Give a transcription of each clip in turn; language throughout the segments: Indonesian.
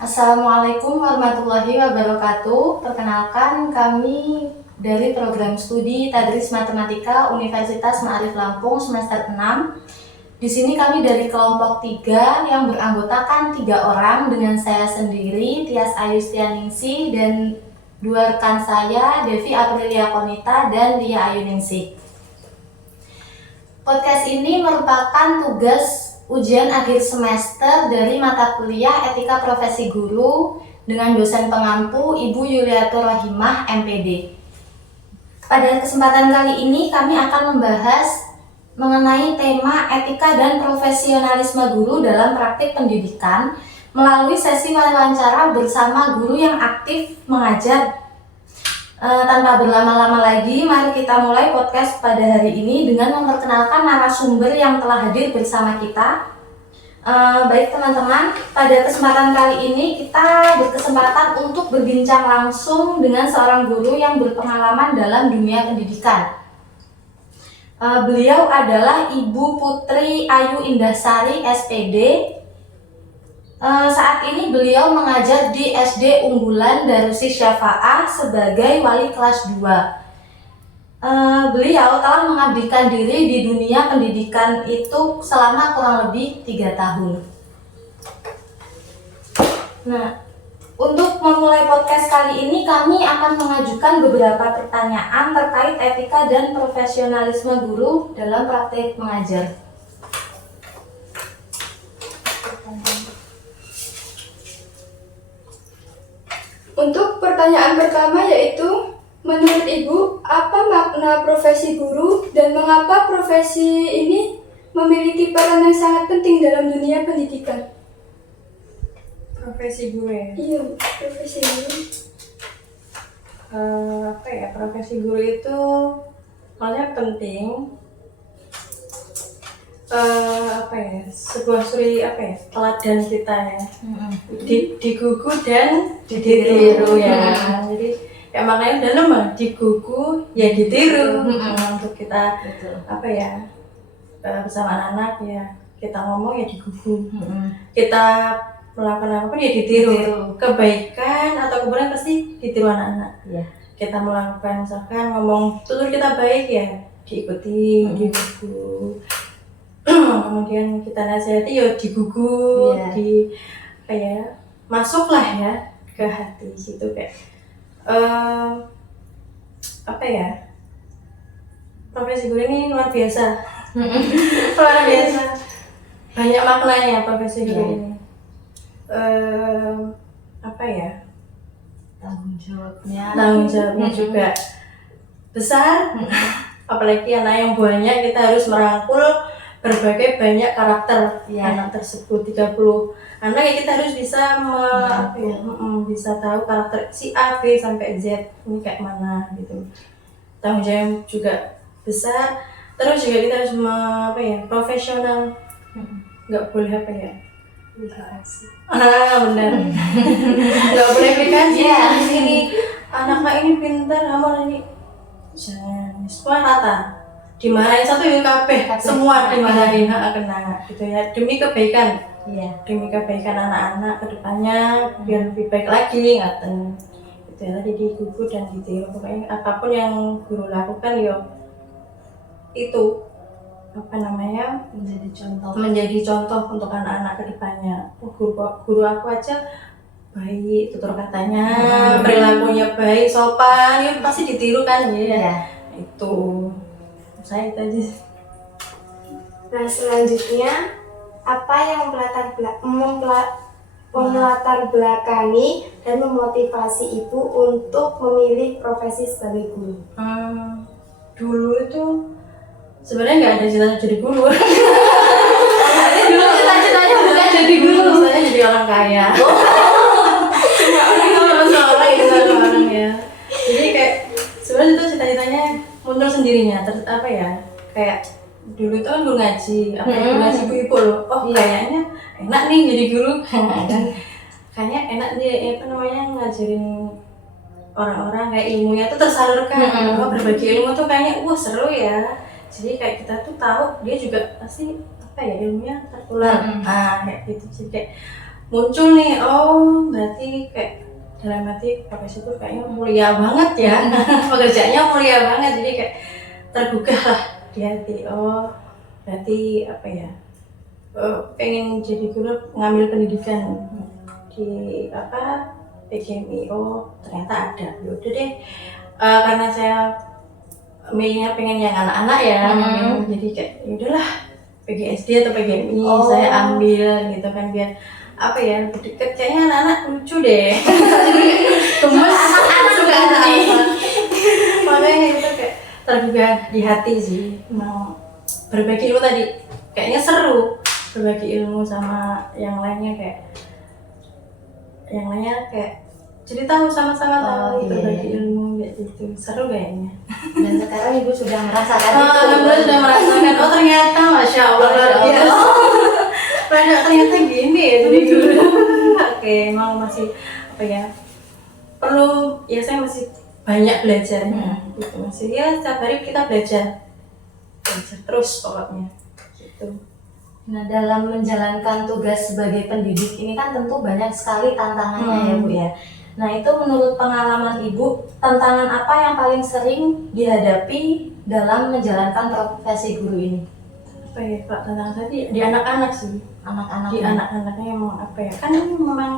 Assalamualaikum warahmatullahi wabarakatuh. Perkenalkan, kami dari program studi Tadris Matematika Universitas Ma'arif Lampung semester 6. Di sini kami dari kelompok 3 yang beranggotakan 3 orang dengan saya sendiri, Tias Ayustianingsi, dan 2 rekan saya, Devi Aprilia Konita dan Lia Ayuningsi. Podcast ini merupakan tugas ujian akhir semester dari mata kuliah Etika Profesi Guru dengan dosen pengampu Ibu Yuliatur Rahimah, MPD. Pada kesempatan kali ini kami akan membahas mengenai tema etika dan profesionalisme guru dalam praktik pendidikan melalui sesi wawancara bersama guru yang aktif mengajar. Tanpa berlama-lama lagi, mari kita mulai podcast pada hari ini dengan memperkenalkan narasumber yang telah hadir bersama kita. Baik teman-teman, pada kesempatan kali ini kita berkesempatan untuk berbincang langsung dengan seorang guru yang berpengalaman dalam dunia pendidikan. Beliau adalah Ibu Putri Ayu Indahsari, SPD. Saat ini beliau mengajar di SD Unggulan Darusi Syafa'ah sebagai wali kelas 2. Beliau telah mengabdikan diri di dunia pendidikan itu selama kurang lebih 3 tahun. Nah, untuk memulai podcast kali ini kami akan mengajukan beberapa pertanyaan terkait etika dan profesionalisme guru dalam praktik mengajar. Untuk pertanyaan pertama yaitu, menurut Ibu, apa makna profesi guru dan mengapa profesi ini memiliki peran yang sangat penting dalam dunia pendidikan? Profesi gue, Iya, profesi guru. profesi guru itu maksudnya penting. Sebuah teladan kita ya, digugu dan ditiru ya. Jadi ya maknanya dalam mah digugu ya ditiru. Untuk kita bersama anak-anak ya kita ngomong ya digugu, kita melakukan apapun ya ditiru. Kebaikan atau kemudian pasti ditiru anak-anak. Kita melakukan misalkan ngomong tutur kita baik ya diikuti, digugu. Kemudian kita nasihati ya digugu, masuklah ya ke hati situ kayak profesi guru ini luar biasa. Luar biasa, banyak maknanya profesi guru ini. Tanggung jawabnya juga besar. Apalagi anak yang banyak, kita harus merangkul berbagai banyak karakter anak tersebut. 30 anak ya kita harus bisa bisa tahu karakter si A, B sampai Z ini kayak mana gitu. Tanggung jawab juga besar. Terus juga kita harus profesional. Nggak boleh aplikasi. Benar. Nggak boleh aplikasi. Di sini anak ini pintar, kamu ini jangan. Semua rata. Dimarahin satu ya kabeh, semua dimarahin kena gitu ya, demi kebaikan. Demi kebaikan anak-anak kedepannya biar lebih baik lagi ngaten. Itu ya tadi digugu dan ditiru. Pokoknya apapun yang guru lakukan ya itu menjadi contoh untuk anak-anak kedepannya. Guru aku aja baik, tutur katanya, perilakunya baik, sopan, ya pasti ditiru kan ya. Itu saya tadi. Nah, selanjutnya, apa yang melatar belakangi dan memotivasi Ibu untuk memilih profesi sebagai guru? Dulu itu sebenarnya nggak ada cita-cita jadi guru. Dulu cita-citanya bukan jadi guru, saya jadi orang kaya. Orang ya. Jadi kayak sebenarnya itu cita-citanya muncul sendirinya. Kayak dulu itu kan guru ngaji, guru ngaji ibu-ibu loh. Kayaknya enak nih jadi guru. Kayaknya enak nih ngajarin orang-orang kayak ilmunya tuh tersalurkan. Berbagi ilmu tuh kayaknya seru ya. Jadi kayak kita tuh tahu dia juga pasti ilmunya tertular. Kayak gitu sih, kayak muncul nih, hati kayak dalam hati profesi itu kayaknya mulia banget ya. Pekerjaannya mulia banget, jadi kayak tergugah lah di hati. Oh berarti apa ya, pengen jadi guru, ngambil pendidikan di apa PGMI. Oh ternyata ada. Yaudah deh, karena saya milihnya pengen yang anak-anak ya, jadi kayak yaudahlah PGSD atau PGMI saya ambil gitu kan, biar apa ya, lebih deket. Kayaknya anak-anak lucu deh. Gemes, anak-anak suka hati. Makanya itu kayak tergugah di hati sih. Mau berbagi ilmu tadi kayaknya seru, berbagi ilmu sama yang lainnya, kayak jadi tahu sama-sama tahu, berbagi ilmu kayak gitu, seru kayaknya. Dan sekarang ibu sudah merasakan itu. Alhamdulillah sudah merasakan. Oh ternyata masya Allah luar biasa. Banyak ternyata gini ya jadi guru. Oke, emang masih apa ya, perlu ya, saya masih banyak belajarnya gitu, masih ya setiap hari kita belajar terus pokoknya gitu. Nah, dalam menjalankan tugas sebagai pendidik ini kan tentu banyak sekali tantangannya ya Bu ya. Nah, itu menurut pengalaman Ibu, tantangan apa yang paling sering dihadapi dalam menjalankan profesi guru ini? Apa ya Pak, tantangan tadi di anak-anak sih. Anak-anak. Di anak-anaknya memang apa ya, kan memang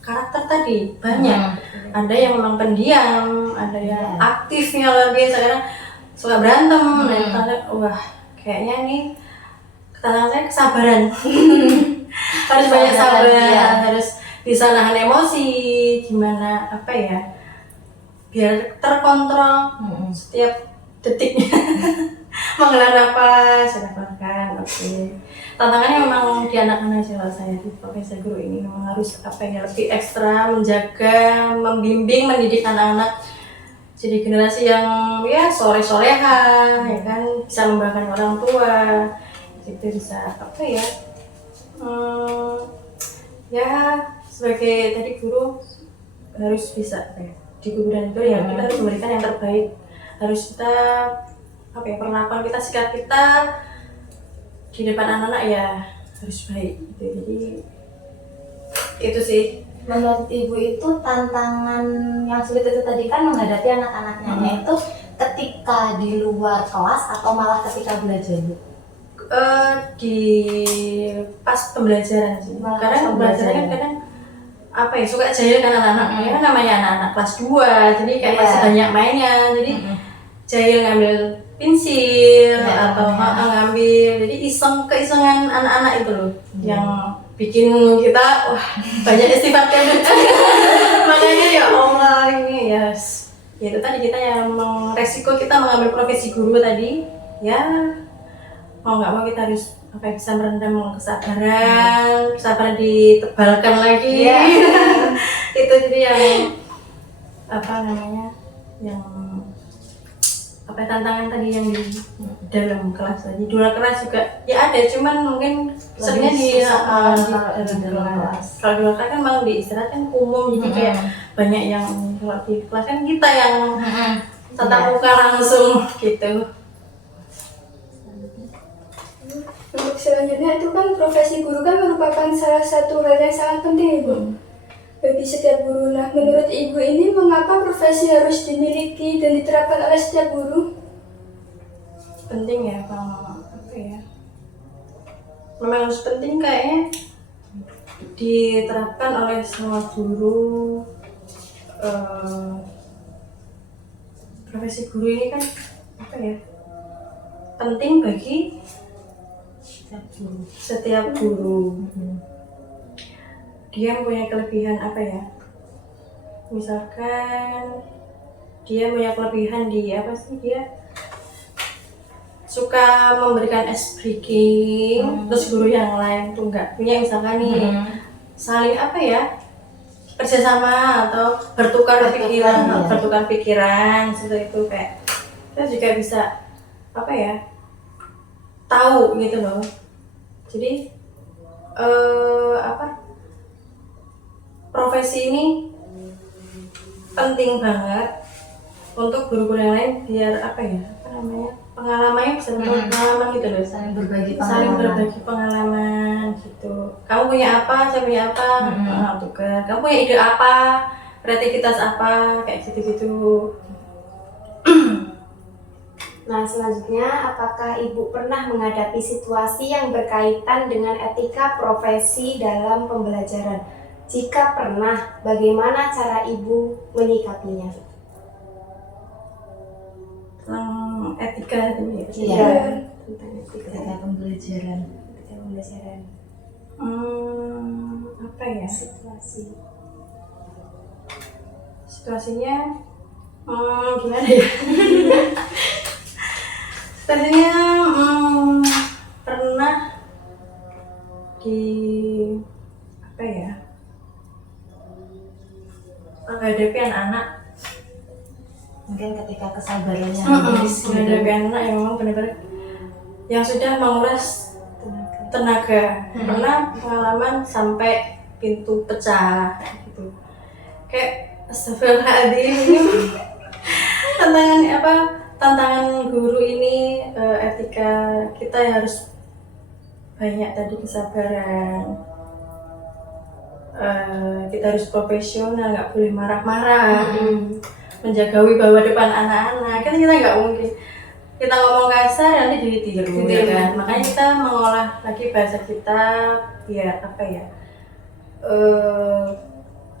karakter tadi banyak. Ada yang memang pendiam, ada yang aktifnya luar biasa, kadang suka berantem. Nah, wah kayaknya nih tantangan saya kesabaran. Harus banyak sabar, harus bisa nahan emosi, gimana apa ya, biar terkontrol setiap detiknya. Menghela nafas, menafaskan. Oke. Tantangannya memang di anak-anak sih, kalau saya di profesi guru ini memang harus apa ya, lebih ekstra menjaga, membimbing, mendidik anak-anak jadi generasi yang ya soleh-soleha, ya kan, bisa membanggakan orang tua, gitu, bisa apa ya, ya sebagai tadi guru harus bisa apa ya, di guruan itu ya kita harus memberikan yang terbaik, harus kita apa ya, perlakuan kita, sikap kita di depan anak-anak ya harus baik gitu. Jadi itu sih. Menurut Ibu itu tantangan yang sulit itu tadi kan menghadapi anak-anaknya, itu ketika di luar kelas atau malah ketika belajar Bu? Di pas pembelajaran sih. Karena pembelajaran kan kadang apa ya, suka jahil kan anak-anak, ya namanya anak-anak kelas 2, jadi kayak masih banyak mainnya, jadi jahil ngambil pensil atau ngambil, jadi keisengan anak-anak itu loh yang bikin kita wah banyak istighfar kan. Makanya ya Allah, ini ya itu tadi, kita yang resiko kita mengambil profesi guru tadi ya, mau nggak mau kita harus apa ya, bisa merendam kesabaran ditebalkan lagi. Itu jadi yang apa namanya, yang apa tantangan tadi yang di dalam kelas tadi. Di luar kelas juga ya ada, cuman mungkin seringnya di dalam kelas. Kalau di luar kelas kan malah di istirahat kan umum, jadi kayak banyak yang, kalau di kelas kan kita yang tatap muka langsung gitu. Untuk selanjutnya itu kan profesi guru kan merupakan salah satu hal yang sangat penting Ibu bagi setiap guru. Nah, menurut Ibu ini mengapa profesi harus dimiliki dan diterapkan oleh setiap guru? Penting ya, kalau apa ya, memang harus penting kayaknya diterapkan oleh semua guru. Profesi guru ini kan apa ya, penting bagi setiap guru. Dia punya kelebihan apa ya, misalkan dia punya kelebihan di apa sih, dia suka memberikan ice breaking, terus guru yang lain tuh nggak punya, misalkan nih saling apa ya, kerjasama atau bertukar pikiran seperti itu, kayak kita juga bisa apa ya, tahu gitu loh. Jadi apa, profesi ini penting banget untuk guru-guru yang lain, biar apa ya, apa namanya, pengalamannya bisa berbagi pengalaman gitu loh, Saling berbagi pengalaman. saling berbagi pengalaman gitu. Kamu punya apa, saya punya apa, tugas. Kamu punya ide apa, kreativitas apa, kayak gitu-gitu. Nah, selanjutnya, apakah Ibu pernah menghadapi situasi yang berkaitan dengan etika profesi dalam pembelajaran? Jika pernah, bagaimana cara Ibu menyikapinya? Tentang etika itu ya. Iya. Tentang etika Ketika pembelajaran. pembelajaran. Apa ya? Situasinya gimana ya? Situasinya pernah di apa ya? Menghadapi anak-anak, Mungkin ketika kesabarannya habis gitu. menghadapi anak yang memang benar-benar yang sudah menguras tenaga. Pernah pengalaman sampai pintu pecah kayak gitu. Kayak astagfirullahaladzim. Tantangan guru ini, etika kita harus banyak tadi kesabaran, kita harus profesional, nggak boleh marah-marah, menjaga wibawa depan anak-anak. Kan kita nggak mungkin kita ngomong kasar nanti ditiru ya kan. Makanya kita mengolah lagi bahasa kita biar apa ya,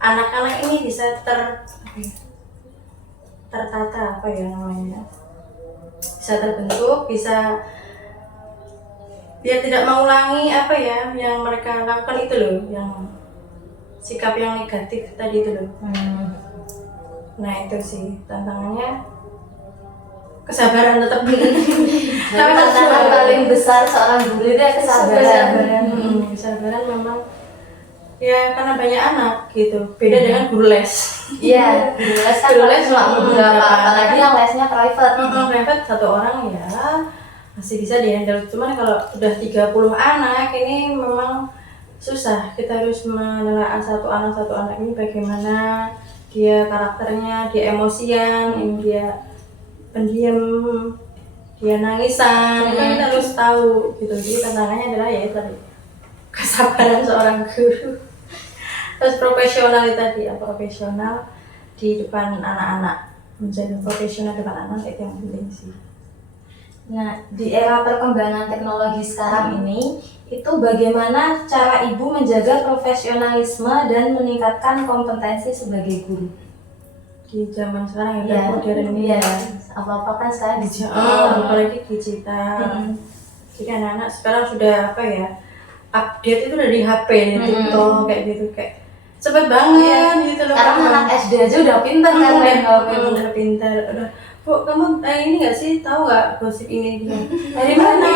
anak-anak ini bisa tertata, apa ya namanya, bisa terbentuk, bisa biar tidak mengulangi apa ya yang mereka lakukan itu loh, yang sikap yang negatif tadi itu loh. Nah itu sih tantangannya, kesabaran tetap. Tapi tantangan paling besar seorang guru itu ya kesabaran. Kesabaran memang ya karena banyak anak gitu, beda dengan guru les. Iya, guru les kan cuma beberapa, apalagi yang lesnya private. Private satu orang ya masih bisa dihandle, cuman kalau udah 30 anak ini memang susah. Kita harus menelaah satu anak ini bagaimana dia karakternya, dia emosian, ini dia pendiam, dia nangisan, itu kita harus tahu gitu. Jadi tantangannya adalah ya itu tadi, kesabaran seorang guru. Terus profesional tadi ya, profesional di depan anak-anak, menjadi profesional depan anak itu yang penting sih. Nah, di era perkembangan teknologi sekarang ini, itu bagaimana cara Ibu menjaga profesionalisme dan meningkatkan kompetensi sebagai guru? Di zaman sekarang ya, modern ini ya. ya. Apa-apa kan sekarang digital. Apalagi digital. Jadi anak-anak sekarang sudah apa ya, update itu dari HP, dari TikTok kayak gitu, kayak cepet banget gitu loh. Sekarang anak SD aja udah pintar kan main HP. Udah pintar, udah. Bu, kamu ini nggak sih, tahu nggak gosip ini? Dari mana?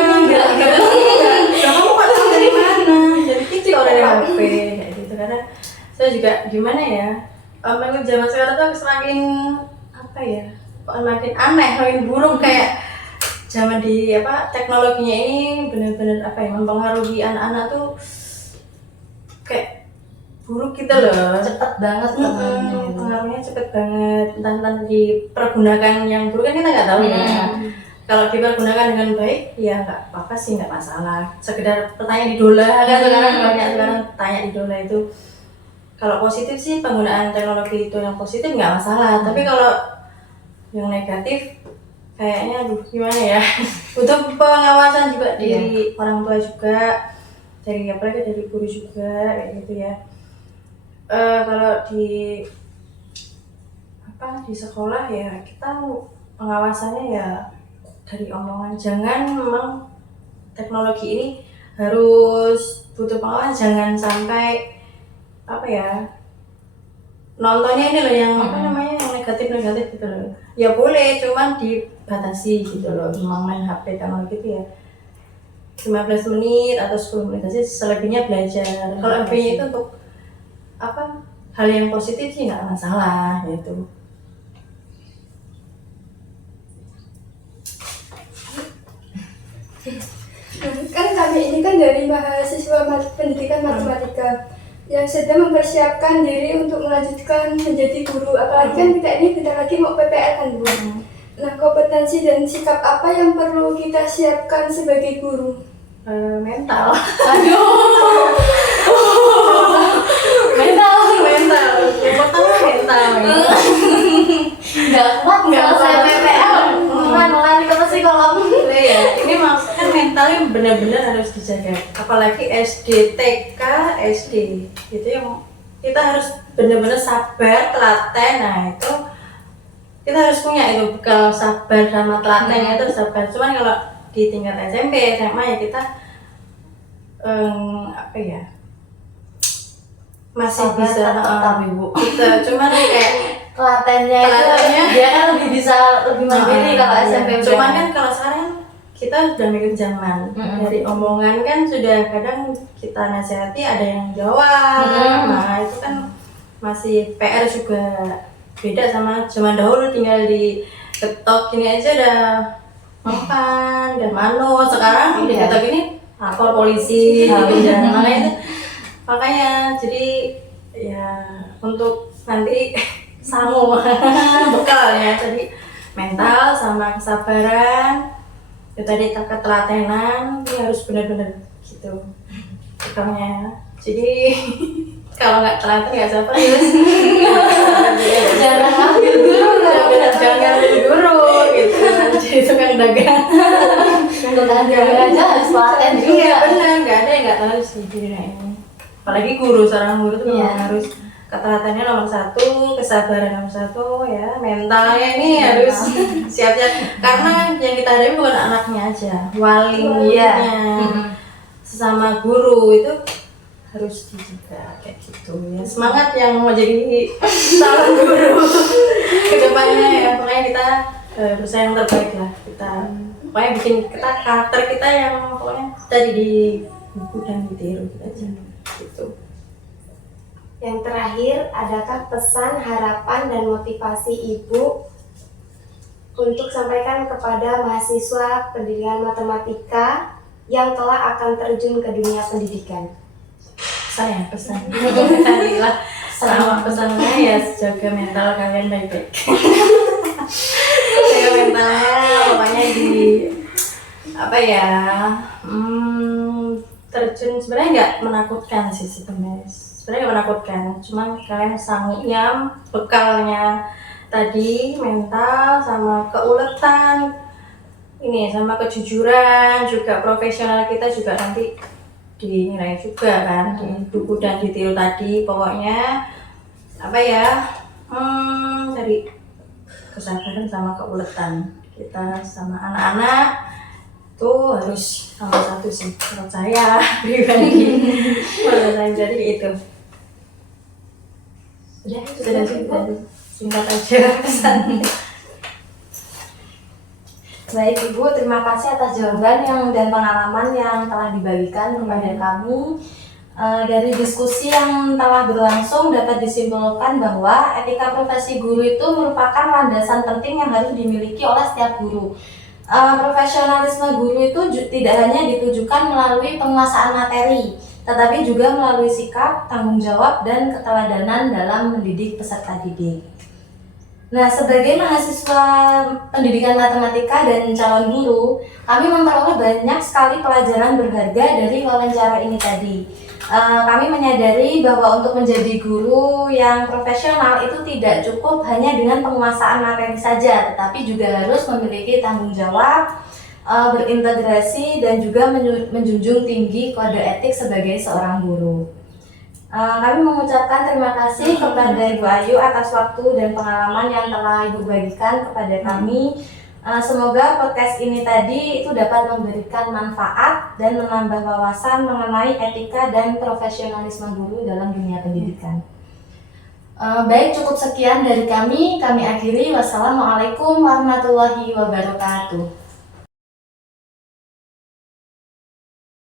Kamu kok tahu dari mana? Dari TikTok, dari HP kayak gitu. Karena saya juga gimana ya, memang zaman sekarang tuh semakin apa ya, makin aneh, makin buruk, kayak zaman di teknologinya ini benar-benar mempengaruhi anak-anak tuh kayak buruk gitu loh. Cepet banget pengaruhnya cepet banget. Entah dipergunakan yang buruk kan kita nggak tahu ya. Kalau dipergunakan dengan baik ya nggak apa-apa sih, nggak masalah. Sekedar pertanyaan idola kan sekarang banyak tanya idola itu. Kalau positif sih penggunaan teknologi itu yang positif nggak masalah. Tapi kalau yang negatif kayaknya gimana ya, butuh pengawasan juga dari orang tua juga, dari apalagi dari guru juga kayak gitu ya. Kalau di sekolah ya kita pengawasannya ya dari omongan. Jangan memang teknologi ini harus butuh pengawasan, jangan sampai nontonnya ini loh yang yang negatif gitu loh. Ya boleh, cuman dibatasi gitu loh. Main HP teknologi itu ya 15 menit atau 10 menit aja, selebihnya belajar. Kalau HP-nya itu untuk hal yang positif sih nggak masalah gitu. Kan kami ini kan dari mahasiswa pendidikan matematika yang sedang mempersiapkan diri untuk melanjutkan menjadi guru. Apalagi kan kita ini bentar lagi mau PPL kan Bu. Nah, kompetensi dan sikap apa yang perlu kita siapkan sebagai guru? Mental. Aduh. Mental. Mental. Yang pertama mental. Nggak kuat kalau saya PPL. Melani ke psikolog. Ya, ini maksudnya kan mental yang benar-benar harus dijaga. Apalagi SD, TK, SD. Itu yang kita harus benar-benar sabar, telaten. Nah, itu kita harus punya itu bekal sabar sama telatennya itu sabar. Cuman kalau di tingkat SMP, SMA ya kita apa ya? Masih Sabar bisa tetap, Ibu. Kita cuman kayak Telatennya itu dia kan lebih bisa lebih mandiri kalau SMP udah. Cuman kan kalau sekarang kita sudah mikir zaman. Dari omongan kan sudah kadang kita nasihati ada yang jawab. Nah, itu kan masih PR juga. Beda sama zaman dahulu tinggal di ketok gini aja udah mempan dan mano. Sekarang di ketok ini lapor polisi gitu. Makanya jadi ya untuk nanti samu bekal ya tadi mental sama kesabaran itu tadi ketelatenan ini harus benar-benar gitu bekalnya. Jadi kalau nggak telaten nggak sabar Jangan ambil guru, jangan ambil guru gitu. Jadi tukang dagang tukang dagang aja harus telaten juga. iya benar nggak ada yang nggak harus di dunia ini. Apalagi guru, seorang guru tuh harus ketelatannya nomor 1, kesabaran nomor 1 ya, mentalnya ini harus siap-siap karena yang kita hadapi bukan anaknya aja, walinya, sesama guru itu harus dijaga kayak gitu ya. Semangat yang mau jadi calon guru kedepannya ya, pokoknya kita berusaha yang terbaik lah kita, pokoknya bikin kita karakter kita yang pokoknya tadi di buku dan ditiru kita aja gitu. Yang terakhir, adakah pesan, harapan, dan motivasi Ibu untuk sampaikan kepada mahasiswa pendidikan matematika yang kelak akan terjun ke dunia pendidikan? Saya pesan tadilah sama pesannya ya jaga mental kalian baik-baik. Jaga mentalnya pokoknya di apa ya terjun sebenarnya nggak menakutkan sih sebenarnya nggak menakutkan, cuman kalian sanggupnya bekalnya tadi mental sama keuletan ini sama kejujuran juga profesional kita juga nanti dinilai juga kan di buku dan ditiru tadi. Pokoknya apa ya dari kesabaran sama keuletan kita sama anak-anak tuh harus sama satu sih menurut saya pribadi. Menurut saya jadi itu sudah singkat aja pesannya. Baik Ibu, terima kasih atas jawaban dan pengalaman yang telah dibagikan kepada kami. Dari diskusi yang telah berlangsung dapat disimpulkan bahwa etika profesi guru itu merupakan landasan penting yang harus dimiliki oleh setiap guru. Profesionalisme guru itu tidak hanya ditujukan melalui penguasaan materi, tetapi juga melalui sikap, tanggung jawab, dan keteladanan dalam mendidik peserta didik. Nah, sebagai mahasiswa pendidikan matematika dan calon guru, kami memperoleh banyak sekali pelajaran berharga dari wawancara ini tadi. Kami menyadari bahwa untuk menjadi guru yang profesional itu tidak cukup hanya dengan penguasaan materi saja, tetapi juga harus memiliki tanggung jawab, berintegrasi, dan juga menjunjung tinggi kode etik sebagai seorang guru. Kami mengucapkan terima kasih kepada Ibu Ayu atas waktu dan pengalaman yang telah Ibu bagikan kepada kami. Semoga podcast ini tadi itu dapat memberikan manfaat dan menambah wawasan mengenai etika dan profesionalisme guru dalam dunia pendidikan. Baik, cukup sekian dari kami akhiri. Wassalamualaikum warahmatullahi wabarakatuh.